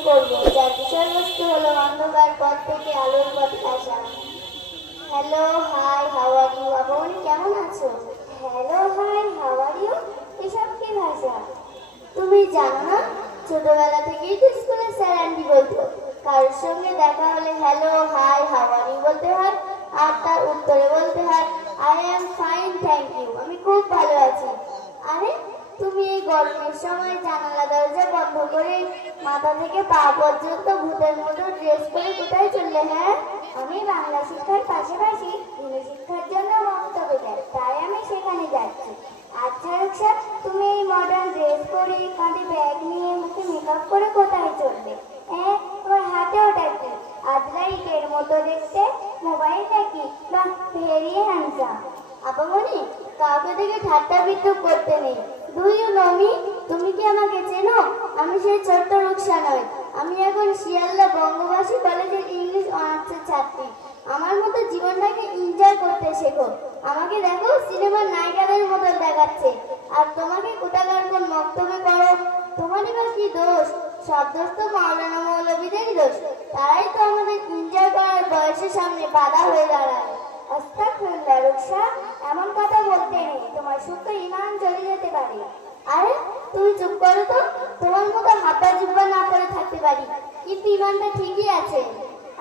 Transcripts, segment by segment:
বিষয়বস্তু হলো অন্ধকার পথ থেকে আলোর পথে আসা। হ্যালো হাই হাউ ইউ আবন কেমন আছো? হ্যালো হাই হাউ ইউ এসব কি ভাষা? তুমি জানো না? ছোটবেলা থেকেই তো স্কুলে স্যার, আন্টি বলতো, কারোর সঙ্গে দেখা হলে হ্যালো হাই হাউ ইউ বলতে হয়, আর তার উত্তরে বলতে হয় I am fine thank you আমি খুব ভালো আছি। আরে, তুমি এই গরমের সময় জানালা দরজা বন্ধ করে মাথা থেকে পা পর্যন্ত ভূতের মতো ড্রেস করে কোথায় চললে হ্যাঁ? আমি বাংলা শিক্ষার পাশাপাশি ইংরেজি শিক্ষার জন্য মন্তব্য তাই আমি সেখানে যাচ্ছি। আচ্ছা রুকসা তুমি এই মডার্ন ড্রেস পরে কাঁধে ব্যাগ নিয়ে মুখে মেকআপ করে কোথায় চলবে? হ্যাঁ তোমার হাতে ওটা কি? আজরাইটের মতো দেখতে? মোবাইল নাকি বা ভেরি হ্যান্ডসাম আপামনি, কাউকে দেখে ঠাট্টা বিদ্রুপ করতে নেই। ডু ইউ নো মি তুমি কি আমাকে চেনো? আমি সেই ছোট্ট নয় আমি এখন শিয়ালদা বঙ্গবাসী কলেজের ইংলিশ অনার্সের ছাত্রী। আমার মতো জীবনটাকে এনজয় করতে শেখো। আমাকে দেখো, সিনেমার নায়িকাদের মতো দেখাচ্ছে। আর তোমাকে কোথাকার কোন বক্তব্য করো? তোমারই বা কি দোষ? সব দোষ তো মাওলানা মৌলবীদেরই দোষ। তারাই তো আমাদের এনজয় করার বয়সের সামনে বাধা হয়ে দাঁড়ায়। আস্তাগফিরুল্লাহ রুকসা এমন কথা বলতে নেই। তোমার সুখ ইমান চলে যেতে পারে। আরে তুমি চুপ করো তো তোমার মতো হাতা জুব্বা না করে থাকতে পারি কিন্তু ইমানটা ঠিকই আছে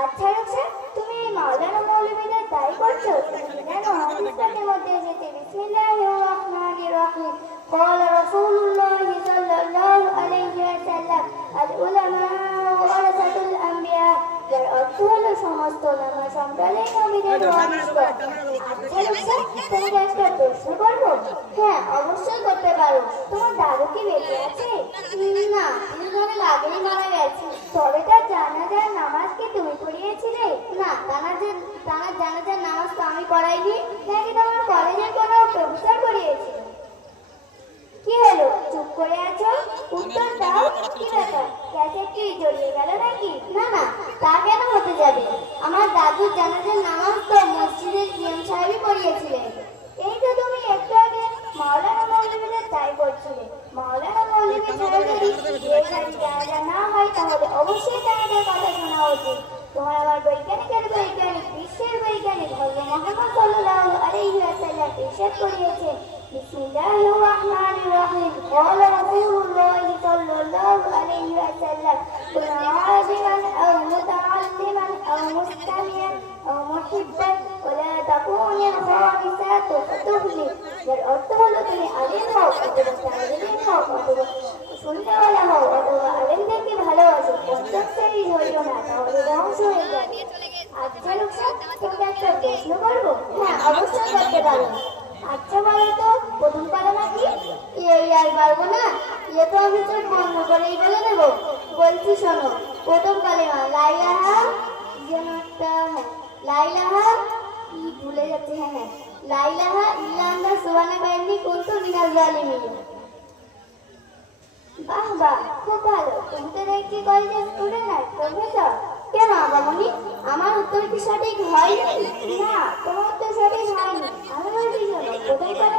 আচ্ছা রুকসা তুমি এই মাওলানা মৌলবীদের দায়ী করছো তুমি জানো হাদিসের মধ্যে এসেছে বিসমিল্লাহির রহমানির রহিম قال رسول الله صلى হ্যাঁ অবশ্যই করতে পারো তোমার দাদু কি বেঁচে গেছে তবে তার জানাজার নামাজ কি তুমি পড়িয়েছিলে না জানাজার তার জানাজার নামাজ তো আমি পড়াইনি নাকি তোমার কলেজের কোনো প্রফেসর পড়িয়েছে কি হলো? চুপ করে আছো? উত্তর দাও, কি ব্যাপার? ক্যাসেট কি জড়িয়ে গেল নাকি? না না তা কেন হতে যাবে? আমার দাদুর জানাজার নামাজ তো মসজিদের ইমাম সাহেবই পড়িয়েছিলেন। এই তো তুমি একটু আগে মাওলানা মৌলবীদের তাই করছিলে মাওলানা মৌলবী ছাড়া যদি না। হয় তাহলে অবশ্যই জানাজার কথা শোনা উচিত। তোমার আমার বৈজ্ঞানিকের বৈজ্ঞানিক বিশ্বের বৈজ্ঞানিক হজরত মোহাম্মদ সাল্লাল্লাহু আলাইহি ওয়াসাল্লাম ইরশাদ করিয়েছেন। বিসমিল্লাহির রহমানির রহিম। ক্বালা রাসূলুল্লাহ الله صلى الله عليه وسلم كن عالما أو متعلما أو مستمعا أو محبا ولا تكون الخامسات فتهلك যার অর্থ হলো তুমি আলিম হও অথবা তালিম হও অথবা শুনতেওয়ালা হও অথবা আলেমদেরকে ভালোবাসো পঞ্চম শ্রেণী ধরিও না তাহলে ধ্বংস হয়ে যাবে আচ্ছা রুকসা তোমাকে একটা প্রশ্ন করবো হ্যাঁ অবশ্যই করতে পারো আচ্ছা বলো তো প্রথম কালেমা কি এই আর পারবো না এ তো আমি চোখ বন্ধ দেব বলছি, শোনো, প্রথম কালেমা লাইলাহা যেন একটা হ্যাঁ লাইলাহা কি ভুলে যাচ্ছে হ্যাঁ হ্যাঁ লাইলাহা ইল্লা আল্লাহ সুবহানা বাইনি কুনতু মিনাল জালিমিন বাহ বাহ, খুব ভালো। তুমি তো দেখছি কলেজের স্টুডেন্ট আর প্রফেসর কেন আবামনি আমার উত্তর কি সঠিক হয়নি? না, তোমার উত্তর সঠিক হয়নি। আমি বলছি, শোনো, প্রথম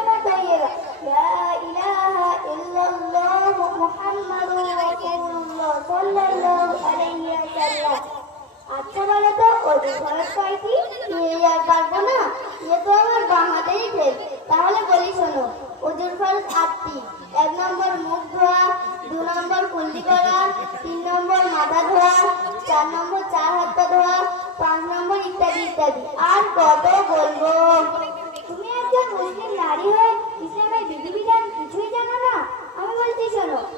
মুহাম্মাদুর রাসূলুল্লাহ সাল্লাল্লাহু আলাইহি ওয়াসাল্লাম আচ্ছা বলো তো অজু খরচ কয়টি এই আর পারব না এ তো আমার বাঁ হাতেই ফেল তাহলে বলি শোনো অজুর খরচ আটটি এক নম্বর মুখ ধোয়া দু নম্বর কুল্লি করা তিন নম্বর মাথা ধোয়া চার নম্বর চার হাত ধোয়া পাঁচ নম্বর ইত্যাদি ইত্যাদি আর কত বলব তুমি একজন মুসলিম নারী হয়ে ইসলামের বিধিবিধান কিছুই জানো না আমি বলছি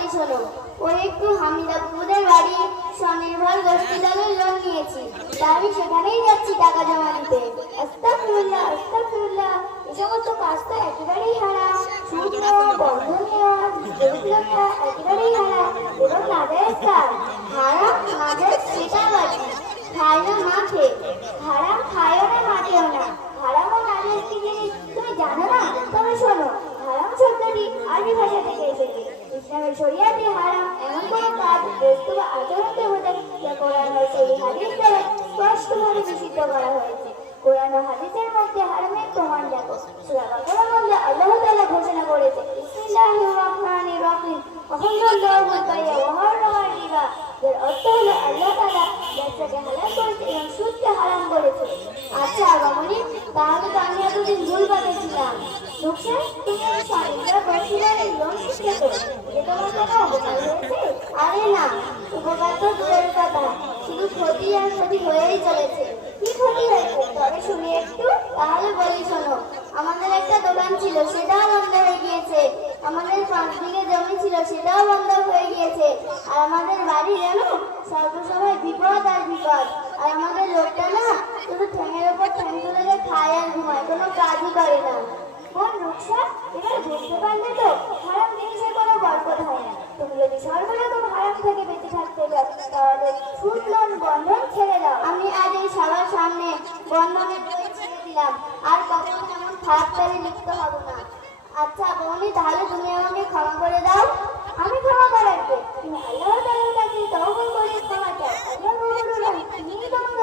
বলি, শোনো। ও একটু হামিদাপুরের বাড়ি স্বনির্ভর গোষ্ঠী দলের লোন নিয়েছি। তা আমি সেখানেই যাচ্ছি টাকা জমা দিতে। আস্তাকুল্লাহ আস্তাকুল্লাহ এ সমস্ত কাজ তো একেবারেই হারা। খায় না মাঠে হারাম না। তুমি জানো না? তবে শোনো নামে শরিয়াতে হারাম এমন কোনো কাজ বস্তু বা আচরণ হতে যা কোরআন ও সেই হাদিস দ্বারা স্পষ্টভাবে নিষিদ্ধ করা হয়েছে। কোরআন ও হাদিসের মধ্যে হারামের প্রমাণ দেখো। সুরা বাকারার মধ্যে আল্লাহ তাআলা ঘোষণা করেছে, বিসমিল্লাহির রহমানির রহিম আহাল্লাহুল বাইয়া ওয়া হারামা রিবা এর অর্থ হলো আল্লাহ তাআলা ব্যবসাকে হালাল করেছে এবং সুদকে হারাম করেছে। আচ্ছা আগমনী তাহলে তো আমি এতদিন ভুল ভাবেছিলাম দুঃখে তুমি সরকার বসিলেন আরে না উপকার তো দূরের কথা শুধু ক্ষতি আর ক্ষতি হয়েই চলেছে কি ক্ষতি হয়েছে শুনি একটু তাহলে বলি শোনো আমাদের একটা দোকান ছিল সেটাও বন্ধ হয়ে গিয়েছে আমাদের পাঁচ বিঘে জমি ছিল সেটাও বন্ধ হয়ে গিয়েছে আর আমাদের বাড়ি জানো সর্বসময় বিপদ আর বিপদ আর আমাদের লোকটা না শুধু ঠ্যাঙের ওপর ঠ্যাং তুলে খায় আর ঘুমায় কোনো কাজই করে না কোন রুকসা এবার বুঝতে পারলে তো হারাম জিনিসের কোনো বরকত হয় না তুমি যদি সর্বরকম হারাম থেকে বেঁচে থাকতে তাহলে বন্ধন ছেড়ে দাও। আমি আজ এই সবার সামনে বন্ধনের বই ছেড়ে দিলাম। আর কখনো এমন খারাপ কাজে লিপ্ত হব না। আচ্ছা বৌনি তাহলে তুমি আমাকে ক্ষমা করে দাও। আমি ক্ষমা করাতে তুমি করে ক্ষমা চাও।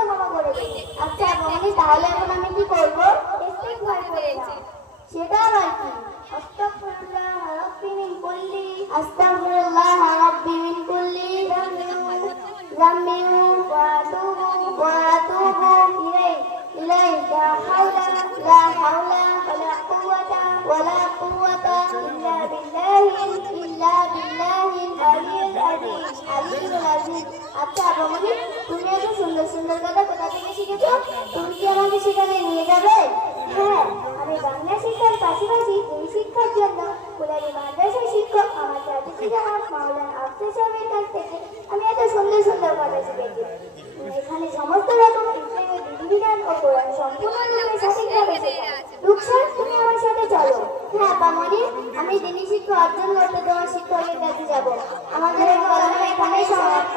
ক্ষমা করে দেবেন আচ্ছা বৌনি তাহলে এখন আমি কি করব? ইস্তিগফার করে সেটা আবার কি? আস্তাগফিরুল্লাহ রাব্বি মিন কুল্লি। আস্তাগফিরুল্লাহ রাব্বি মিন লা হাওলা লা হাওলা ওয়ালা কুওয়াতা ওয়ালা কুওয়াতা ইল্লা বিল্লাহি ইল্লা বিল্লাহি আলিয়্যিল আযীম আচ্ছা রমণী তুমি এত সুন্দর সুন্দর কথা কোথা থেকে শিখেছো তুমি কি আমাকে নিয়ে যাবে হ্যাঁ আমি বাংলা শিক্ষার পাশাপাশি এই শিক্ষার জন্য কুলারি মাদ্রাসার শিক্ষক আমার জাহান মাওলানা আফসার সাহেবের কাছ থেকে আমি এত সুন্দর সুন্দর কথা শিখেছি এখানে সমস্ত রকম ইসলামের বিধিবিধান ও কোরআন সম্পূর্ণরূপে সঠিকভাবে শেখা রুকসান তুমি আমার সাথে চলো হ্যাঁ পামনি আমি দিনী শিক্ষা অর্জন করতে তোমার শিক্ষকের কাছে যাব। আমাদের কলম এখানেই সমাপ্ত।